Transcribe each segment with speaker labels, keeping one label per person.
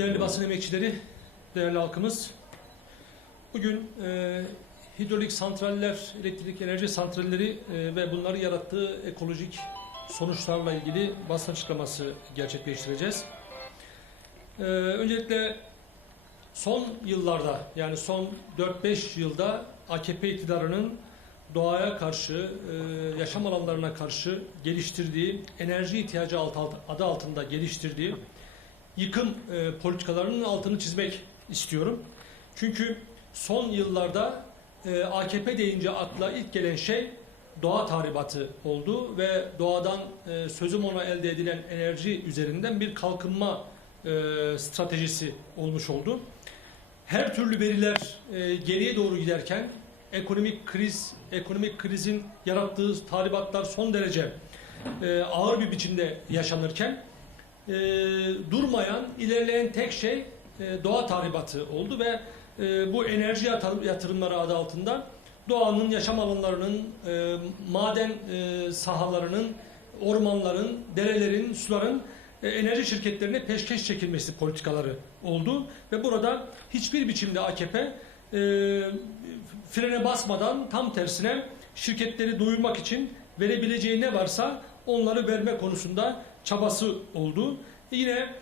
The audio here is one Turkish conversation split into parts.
Speaker 1: Değerli basın emekçileri, değerli halkımız, bugün e, hidrolik santraller, elektrik enerji santralleri e, ve bunları yarattığı ekolojik sonuçlarla ilgili basın açıklaması gerçekleştireceğiz. E, öncelikle son yıllarda, yani son 4-5 yılda AKP iktidarının doğaya karşı, e, yaşam alanlarına karşı geliştirdiği, enerji ihtiyacı alt- alt- adı altında geliştirdiği yıkım e, politikalarının altını çizmek istiyorum. Çünkü son yıllarda e, AKP deyince akla ilk gelen şey doğa tahribatı oldu ve doğadan e, sözüm ona elde edilen enerji üzerinden bir kalkınma e, stratejisi olmuş oldu. Her türlü veriler e, geriye doğru giderken ekonomik kriz, ekonomik krizin yarattığı tahribatlar son derece e, ağır bir biçimde yaşanırken e, durmayan, ilerleyen tek şey e, doğa tahribatı oldu ve e, bu enerji yatır- yatırımları adı altında doğanın yaşam alanlarının, e, maden e, sahalarının, ormanların, derelerin, suların e, enerji şirketlerine peşkeş çekilmesi politikaları oldu ve burada hiçbir biçimde AKP e, frene basmadan tam tersine şirketleri doyurmak için verebileceği ne varsa onları verme konusunda çabası oldu. Yine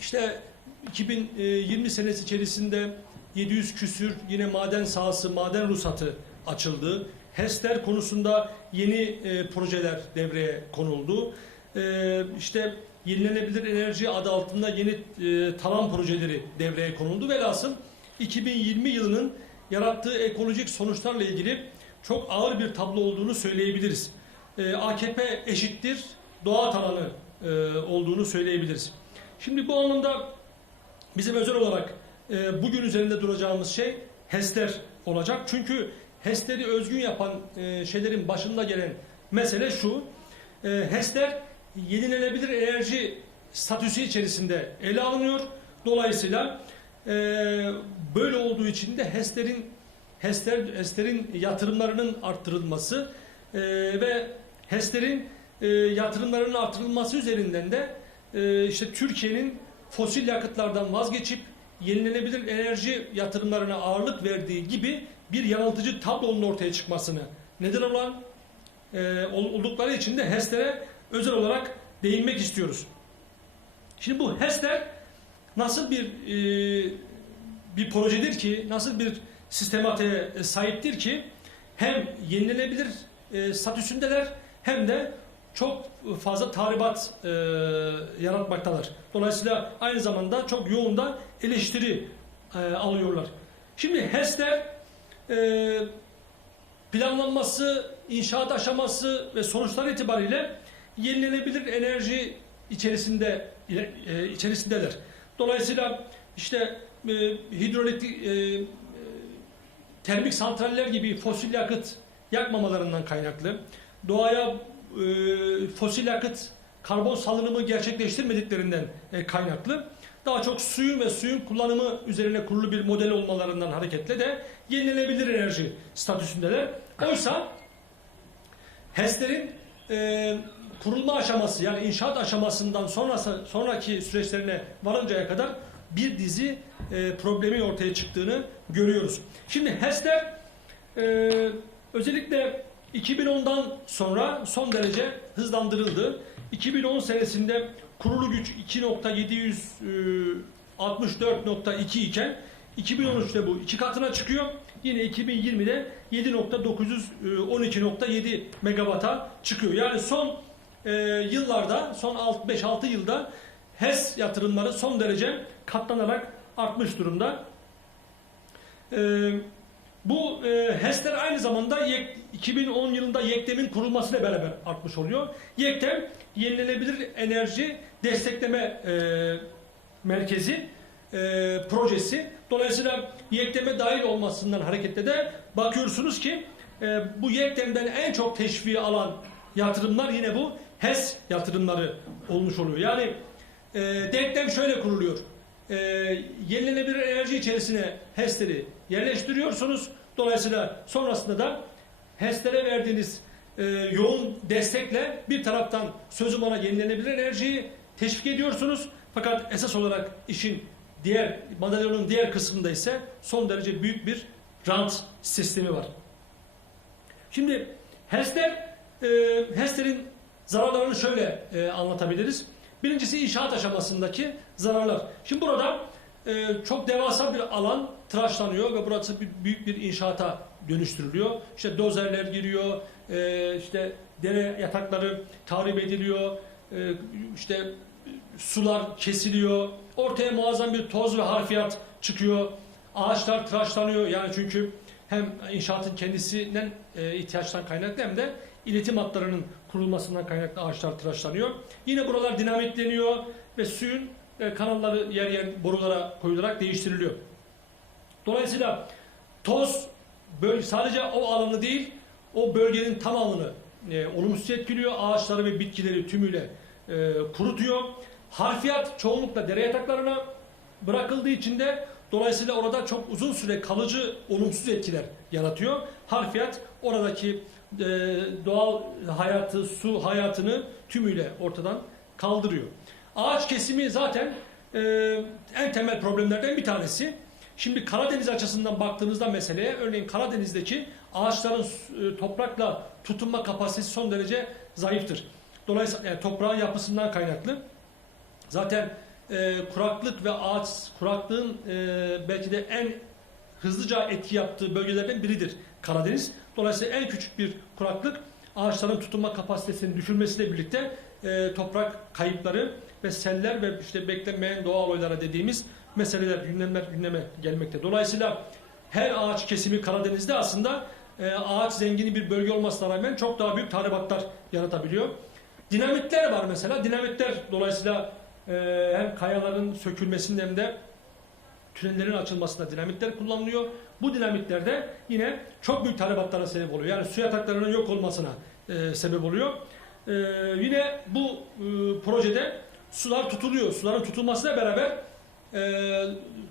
Speaker 1: işte 2020 senesi içerisinde 700 küsür yine maden sahası, maden ruhsatı açıldı. HES'ler konusunda yeni e, projeler devreye konuldu. E, işte yenilenebilir enerji adı altında yeni e, talan projeleri devreye konuldu. Velhasıl 2020 yılının yarattığı ekolojik sonuçlarla ilgili çok ağır bir tablo olduğunu söyleyebiliriz. E, AKP eşittir doğa talanı e, olduğunu söyleyebiliriz. Şimdi bu anlamda bizim özel olarak e, bugün üzerinde duracağımız şey HES'ler olacak. Çünkü HES'leri özgün yapan e, şeylerin başında gelen mesele şu. E, HES'ler yenilenebilir enerji statüsü içerisinde ele alınıyor. Dolayısıyla e, böyle olduğu için de HES'lerin HES'ler, HES'lerin yatırımlarının arttırılması e, ve HES'lerin e, yatırımlarının artırılması üzerinden de e, işte Türkiye'nin fosil yakıtlardan vazgeçip yenilenebilir enerji yatırımlarına ağırlık verdiği gibi bir yanıltıcı tablonun ortaya çıkmasını neden olan e, ol- oldukları için de HES'lere özel olarak değinmek istiyoruz. Şimdi bu HES'ler nasıl bir e, bir projedir ki, nasıl bir sistematiğe sahiptir ki hem yenilenebilir e, statüsündeler hem de çok fazla tahribat e, yaratmaktalar. Dolayısıyla aynı zamanda çok yoğun da eleştiri e, alıyorlar. Şimdi HES'ler e, planlanması, inşaat aşaması ve sonuçlar itibariyle yenilenebilir enerji içerisinde e, içerisindeler. Dolayısıyla işte e, hidroelektrik e, e, termik santraller gibi fosil yakıt yakmamalarından kaynaklı, doğaya e, fosil yakıt karbon salınımı gerçekleştirmediklerinden e, kaynaklı daha çok suyun ve suyun kullanımı üzerine kurulu bir model olmalarından hareketle de yenilenebilir enerji statüsündeler. Oysa HES'lerin e, kurulma aşaması yani inşaat aşamasından sonrası, sonraki süreçlerine varıncaya kadar bir dizi e, problemi ortaya çıktığını görüyoruz. Şimdi HES'ler e, özellikle 2010'dan sonra son derece hızlandırıldı. 2010 senesinde kurulu güç 2.764.2 iken 2013'te bu iki katına çıkıyor. Yine 2020'de 7.912.7 megawata çıkıyor. Yani son e, yıllarda, son 5-6 yılda HES yatırımları son derece katlanarak artmış durumda. E, bu e, HES'ler aynı zamanda YEK- 2010 yılında YEKDEM'in kurulmasıyla beraber artmış oluyor. YEKDEM yenilenebilir enerji destekleme e, merkezi e, projesi. Dolayısıyla YEKDEM'e dahil olmasından hareketle de bakıyorsunuz ki e, bu YEKDEM'den en çok teşviği alan yatırımlar yine bu HES yatırımları olmuş oluyor. Yani e, denklem şöyle kuruluyor. E, yenilenebilir enerji içerisine HES'leri yerleştiriyorsunuz. Dolayısıyla sonrasında da HES'lere verdiğiniz e, yoğun destekle bir taraftan sözüm ona yenilenebilir enerjiyi teşvik ediyorsunuz. Fakat esas olarak işin diğer madalyonun diğer kısmında ise son derece büyük bir rant sistemi var. Şimdi HES'ler, e, HES'lerin zararlarını şöyle e, anlatabiliriz. Birincisi inşaat aşamasındaki zararlar. Şimdi burada e, çok devasa bir alan tıraşlanıyor ve burası bir, büyük bir inşaata dönüştürülüyor. İşte dozerler giriyor, e, işte dere yatakları tahrip ediliyor, e, işte sular kesiliyor, ortaya muazzam bir toz ve harfiyat çıkıyor, ağaçlar tıraşlanıyor yani çünkü hem inşaatın kendisinden e, ihtiyaçtan kaynaklı hem de iletim hatlarının kurulmasından kaynaklı ağaçlar tıraşlanıyor. Yine buralar dinamitleniyor ve suyun e, kanalları yer yer borulara koyularak değiştiriliyor. Dolayısıyla toz böl sadece o alanı değil o bölgenin tamamını e, olumsuz etkiliyor. Ağaçları ve bitkileri tümüyle e, kurutuyor. Harfiyat çoğunlukla dere yataklarına bırakıldığı için de dolayısıyla orada çok uzun süre kalıcı olumsuz etkiler yaratıyor. Harfiyat oradaki e, doğal hayatı, su hayatını tümüyle ortadan kaldırıyor. Ağaç kesimi zaten e, en temel problemlerden bir tanesi. Şimdi Karadeniz açısından baktığımızda meseleye, örneğin Karadeniz'deki ağaçların e, toprakla tutunma kapasitesi son derece zayıftır. Dolayısıyla yani toprağın yapısından kaynaklı. Zaten e, kuraklık ve ağaç kuraklığın e, belki de en hızlıca etki yaptığı bölgelerden biridir Karadeniz. Dolayısıyla en küçük bir kuraklık ağaçların tutunma kapasitesini düşürmesiyle birlikte e, toprak kayıpları ve seller ve işte beklenmeyen doğal olaylara dediğimiz meseleler gündemler gündeme gelmekte. Dolayısıyla her ağaç kesimi Karadeniz'de aslında e, ağaç zengini bir bölge olmasına rağmen çok daha büyük tahribatlar yaratabiliyor. Dinamitler var mesela. Dinamitler dolayısıyla e, hem kayaların sökülmesinde hem de tünellerin açılmasında dinamitler kullanılıyor. Bu dinamitler de yine çok büyük tahribatlara sebep oluyor. Yani su yataklarının yok olmasına e, sebep oluyor. E, yine bu e, projede sular tutuluyor. Suların tutulmasıyla beraber e,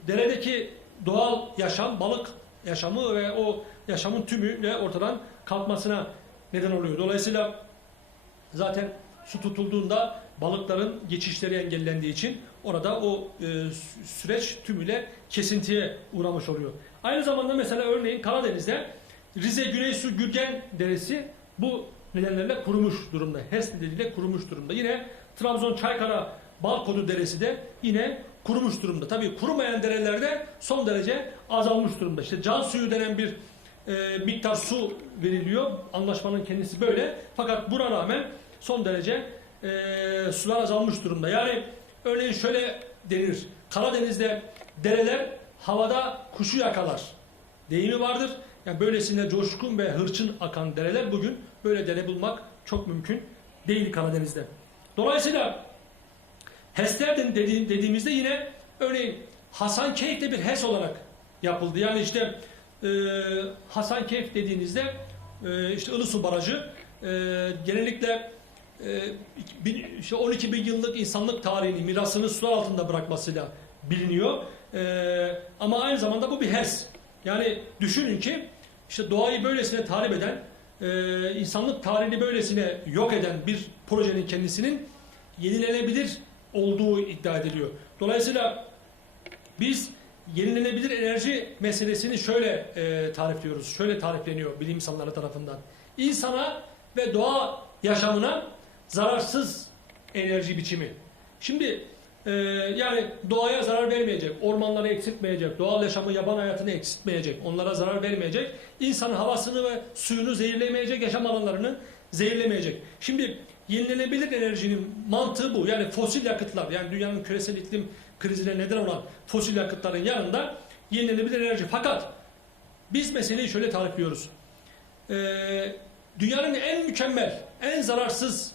Speaker 1: deredeki doğal yaşam, balık yaşamı ve o yaşamın tümüyle ortadan kalkmasına neden oluyor. Dolayısıyla zaten su tutulduğunda balıkların geçişleri engellendiği için orada o e, sü- süreç tümüyle kesintiye uğramış oluyor. Aynı zamanda mesela örneğin Karadeniz'de Rize Güneysu Gürgen Deresi bu nedenlerle kurumuş durumda. HES nedeniyle kurumuş durumda. Yine Trabzon Çaykara Balkodu Deresi de yine kurumuş durumda. Tabii kurumayan derelerde son derece azalmış durumda. İşte can suyu denen bir e, miktar su veriliyor. Anlaşmanın kendisi böyle. Fakat buna rağmen son derece e, sular azalmış durumda. Yani örneğin şöyle denir. Karadeniz'de dereler havada kuşu yakalar. Deyimi vardır. Yani böylesine coşkun ve hırçın akan dereler bugün böyle dere bulmak çok mümkün değil Karadeniz'de. Dolayısıyla HES'ler de- dedi- dediğimizde yine örneğin Hasankeyf'te bir HES olarak yapıldı. Yani işte e, Hasankeyf dediğinizde e, işte Ilısu Barajı e, genellikle e, bin- işte 12 bin yıllık insanlık tarihini, mirasını sular altında bırakmasıyla biliniyor. E, ama aynı zamanda bu bir HES. Yani düşünün ki işte doğayı böylesine tahrip eden, e, insanlık tarihini böylesine yok eden bir projenin kendisinin yenilenebilir olduğu iddia ediliyor. Dolayısıyla biz yenilenebilir enerji meselesini şöyle e, tarifliyoruz. Şöyle tarifleniyor bilim insanları tarafından. İnsana ve doğa yaşamına zararsız enerji biçimi. Şimdi e, yani doğaya zarar vermeyecek, ormanları eksiltmeyecek, doğal yaşamı, yaban hayatını eksiltmeyecek, onlara zarar vermeyecek, insanın havasını ve suyunu zehirlemeyecek, yaşam alanlarını zehirlemeyecek. Şimdi yenilenebilir enerjinin mantığı bu. Yani fosil yakıtlar, yani dünyanın küresel iklim krizine neden olan fosil yakıtların yanında yenilenebilir enerji. Fakat biz meseleyi şöyle tarifliyoruz. Ee, dünyanın en mükemmel, en zararsız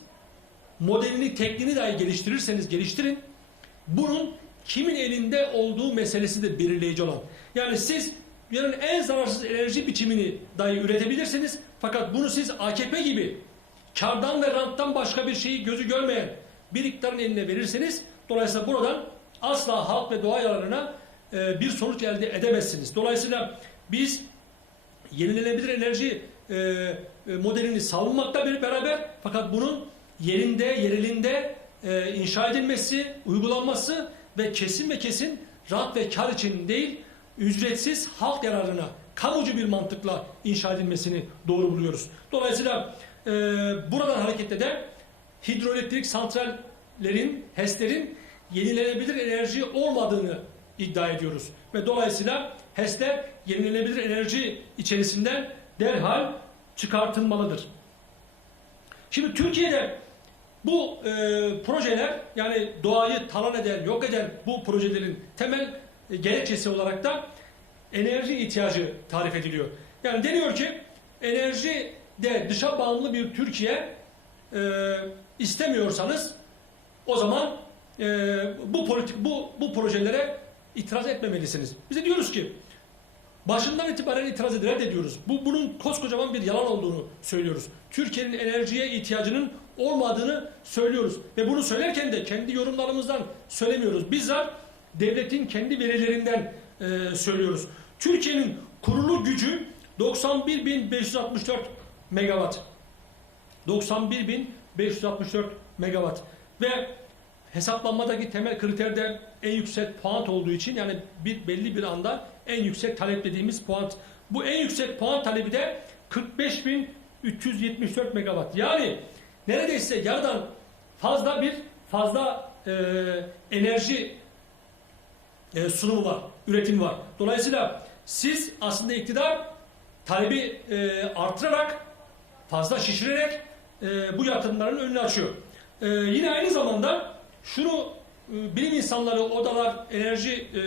Speaker 1: modelini, tekniğini dahi geliştirirseniz geliştirin. Bunun kimin elinde olduğu meselesi de belirleyici olan. Yani siz dünyanın en zararsız enerji biçimini dahi üretebilirsiniz. Fakat bunu siz AKP gibi kardan ve ranttan başka bir şeyi gözü görmeyen bir iktidarın eline verirseniz dolayısıyla buradan asla halk ve doğa yararına e, bir sonuç elde edemezsiniz. Dolayısıyla biz yenilenebilir enerji e, e, modelini savunmakta bir beraber fakat bunun yerinde, yerilinde e, inşa edilmesi, uygulanması ve kesin ve kesin rant ve kar için değil, ücretsiz halk yararına, kamucu bir mantıkla inşa edilmesini doğru buluyoruz. Dolayısıyla e, buradan hareketle de hidroelektrik santrallerin, HES'lerin yenilenebilir enerji olmadığını iddia ediyoruz. Ve dolayısıyla HES'ler yenilenebilir enerji içerisinden derhal çıkartılmalıdır. Şimdi Türkiye'de bu e, projeler yani doğayı talan eden, yok eden bu projelerin temel e, gerekçesi olarak da enerji ihtiyacı tarif ediliyor. Yani deniyor ki enerji de dışa bağımlı bir Türkiye e, istemiyorsanız o zaman e, bu politik bu bu projelere itiraz etmemelisiniz. Biz de diyoruz ki başından itibaren itiraz ederek de diyoruz. Bu bunun koskocaman bir yalan olduğunu söylüyoruz. Türkiye'nin enerjiye ihtiyacının olmadığını söylüyoruz ve bunu söylerken de kendi yorumlarımızdan söylemiyoruz. Bizzat devletin kendi verilerinden e, söylüyoruz. Türkiye'nin kurulu gücü 91.564 megawatt. 91.564 megawatt ve hesaplanmadaki temel kriterde en yüksek puan olduğu için yani bir belli bir anda en yüksek talep dediğimiz puan. Bu en yüksek puan talebi de 45.374 megawatt. Yani neredeyse yarıdan fazla bir fazla e, enerji e, sunumu var, üretimi var. Dolayısıyla siz aslında iktidar talebi e, artırarak, fazla şişirerek e, bu yatırımların önünü açıyor. E, yine aynı zamanda şunu e, bilim insanları, odalar, enerji e,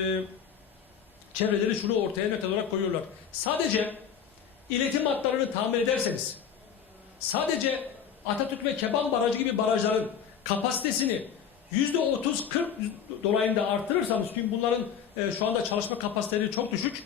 Speaker 1: çevreleri şunu ortaya net olarak koyuyorlar. Sadece iletim hatlarını tamir ederseniz, sadece Atatürk ve Keban Barajı gibi barajların kapasitesini yüzde 30-40 dolayında artırırsanız çünkü bunların e, şu anda çalışma kapasiteleri çok düşük.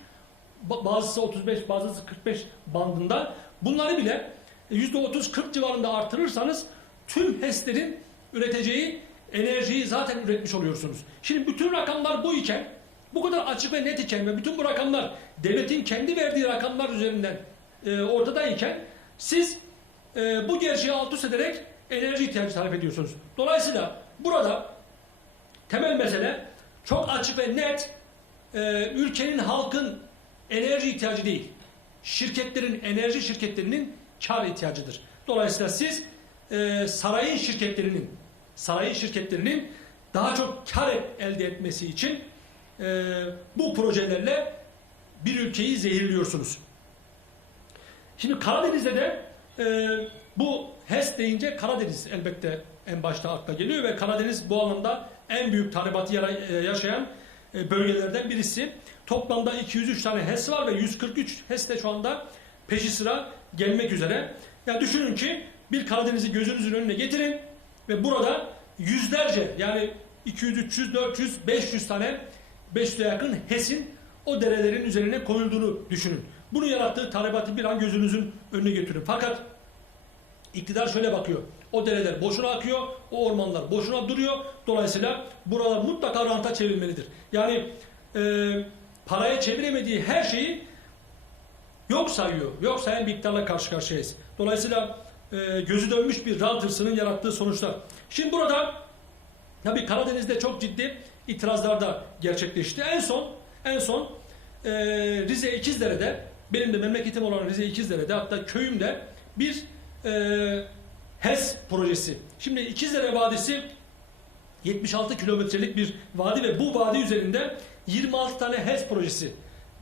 Speaker 1: Ba- Bazısı 35, bazısı 45 bandında. Bunları bile yüzde 30-40 civarında artırırsanız tüm HES'lerin üreteceği enerjiyi zaten üretmiş oluyorsunuz. Şimdi bütün rakamlar bu iken, bu kadar açık ve net iken ve bütün bu rakamlar devletin kendi verdiği rakamlar üzerinden e, ortadayken siz e, bu gerçeği alt üst ederek enerji ihtiyacı tarif ediyorsunuz. Dolayısıyla burada temel mesele çok açık ve net e, ülkenin halkın enerji ihtiyacı değil. Şirketlerin, enerji şirketlerinin kar ihtiyacıdır. Dolayısıyla siz e, sarayın şirketlerinin sarayın şirketlerinin daha çok kar elde etmesi için e, bu projelerle bir ülkeyi zehirliyorsunuz. Şimdi Karadeniz'de de e, bu HES deyince Karadeniz elbette en başta akla geliyor ve Karadeniz bu anlamda en büyük tahribatı e, yaşayan e, bölgelerden birisi. Toplamda 203 tane HES var ve 143 HES de şu anda peşi sıra gelmek üzere. Ya düşünün ki bir Karadeniz'i gözünüzün önüne getirin ve burada yüzlerce yani 200, 300, 400, 500 tane 500'e yakın HES'in o derelerin üzerine koyulduğunu düşünün. Bunu yarattığı tahribatı bir an gözünüzün önüne getirin. Fakat iktidar şöyle bakıyor. O dereler boşuna akıyor, o ormanlar boşuna duruyor. Dolayısıyla buralar mutlaka ranta çevrilmelidir. Yani e, paraya çeviremediği her şeyi yok sayıyor. Yok sayan bir iktidarla karşı karşıyayız. Dolayısıyla e, gözü dönmüş bir rant hırsının yarattığı sonuçlar. Şimdi burada tabii Karadeniz'de çok ciddi itirazlar da gerçekleşti. En son en son e, Rize İkizdere'de benim de memleketim olan Rize İkizdere'de hatta köyümde bir e, HES projesi. Şimdi İkizdere Vadisi 76 kilometrelik bir vadi ve bu vadi üzerinde 26 tane HES projesi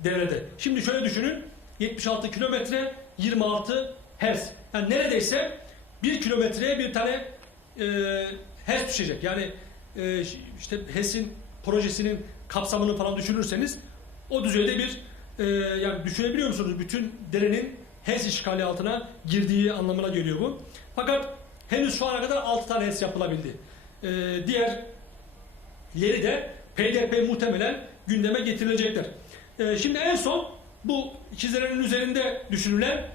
Speaker 1: devrede. Şimdi şöyle düşünün 76 kilometre 26 HES. Yani neredeyse 1 kilometreye bir tane e, HES düşecek. Yani e, işte HES'in projesinin kapsamını falan düşünürseniz o düzeyde bir e, yani düşünebiliyor musunuz? Bütün derenin HES işgali altına girdiği anlamına geliyor bu. Fakat henüz şu ana kadar 6 tane HES yapılabildi. E, diğer leri de PDP muhtemelen gündeme getirilecekler. E, şimdi en son bu ikizlerin üzerinde düşünülen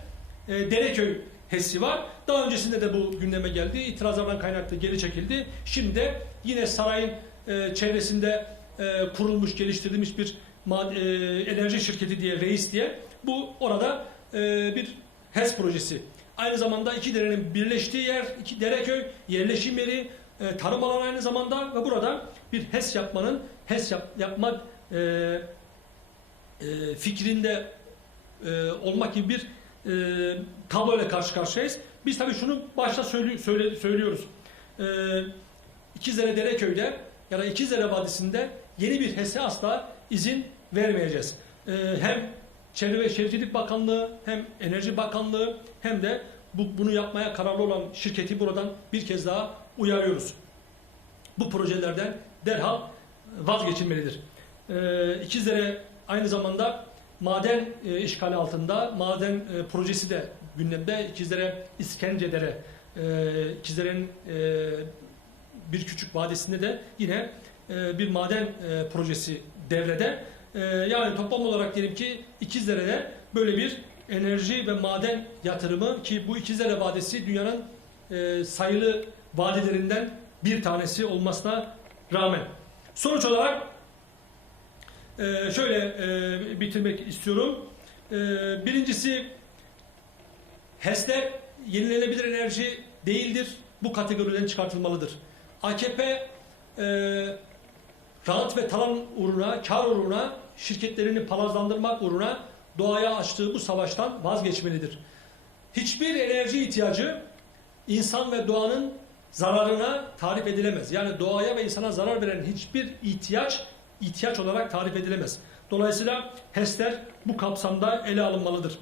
Speaker 1: e, Dereköy HES'i var. Daha öncesinde de bu gündeme geldi. İtirazlardan kaynaklı geri çekildi. Şimdi de yine sarayın e, çevresinde e, kurulmuş, geliştirilmiş bir enerji şirketi diye, reis diye bu orada e, bir HES projesi. Aynı zamanda iki derenin birleştiği yer, iki Dereköy yerleşim yeri, e, tarım alanı aynı zamanda ve burada bir HES yapmanın, HES yap, yapma e, e, fikrinde e, olmak gibi bir e, tabloyla karşı karşıyayız. Biz tabii şunu başta söyle, söyle- söylüyoruz. E, İkizlere Dereköy'de ya da İkizlere Vadisi'nde yeni bir HES'e asla izin vermeyeceğiz. E, hem Çevre ve Şehircilik Bakanlığı hem Enerji Bakanlığı hem de bu, bunu yapmaya kararlı olan şirketi buradan bir kez daha uyarıyoruz. Bu projelerden derhal vazgeçilmelidir. E, İkizlere aynı zamanda maden e, işgali altında maden e, projesi de gündemde. İkizlere İskencedere e, İkizlere'nin e, bir küçük vadisinde de yine e, bir maden e, projesi devrede. E, yani toplam olarak diyelim ki İkizdere'de böyle bir enerji ve maden yatırımı ki bu İkizdere Vadisi dünyanın e, sayılı vadelerinden bir tanesi olmasına rağmen. Sonuç olarak e, şöyle e, bitirmek istiyorum. Birincisi HES'ler yenilenebilir enerji değildir. Bu kategoriden çıkartılmalıdır. AKP rahat ve talan uğruna, kar uğruna, şirketlerini palazlandırmak uğruna doğaya açtığı bu savaştan vazgeçmelidir. Hiçbir enerji ihtiyacı insan ve doğanın zararına tarif edilemez. Yani doğaya ve insana zarar veren hiçbir ihtiyaç ihtiyaç olarak tarif edilemez. Dolayısıyla HES'ler bu kapsamda ele alınmalıdır.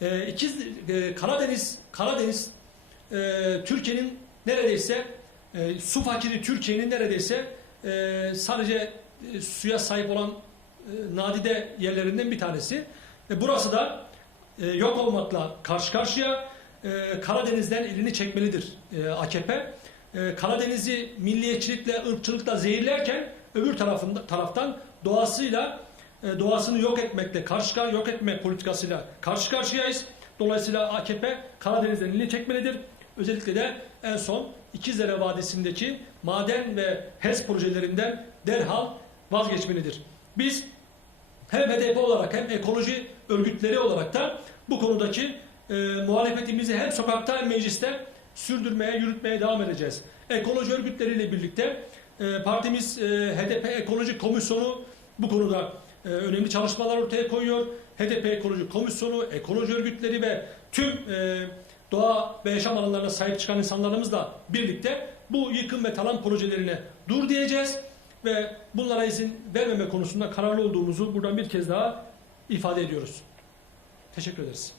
Speaker 1: Ee, ikiz, e, Karadeniz Karadeniz e, Türkiye'nin neredeyse e, su fakiri Türkiye'nin neredeyse e, sadece e, suya sahip olan e, nadide yerlerinden bir tanesi. E, burası da e, yok olmakla karşı karşıya. E, Karadeniz'den elini çekmelidir e, AKP. E, Karadeniz'i milliyetçilikle, ırkçılıkla zehirlerken öbür tarafında, taraftan doğasıyla e, doğasını yok etmekle, karşı kar yok etme politikasıyla karşı karşıyayız. Dolayısıyla AKP Karadeniz'den elini çekmelidir. Özellikle de en son İkizdere Vadisi'ndeki maden ve HES projelerinden derhal vazgeçmelidir. Biz hem HDP olarak hem ekoloji örgütleri olarak da bu konudaki e, muhalefetimizi hem sokakta hem mecliste sürdürmeye, yürütmeye devam edeceğiz. Ekoloji örgütleriyle birlikte e, partimiz e, HDP Ekoloji Komisyonu bu konuda e, önemli çalışmalar ortaya koyuyor. HDP Ekoloji Komisyonu, ekoloji örgütleri ve tüm e, doğa ve yaşam alanlarına sahip çıkan insanlarımızla birlikte bu yıkım ve talan projelerine dur diyeceğiz ve bunlara izin vermeme konusunda kararlı olduğumuzu buradan bir kez daha ifade ediyoruz. Teşekkür ederiz.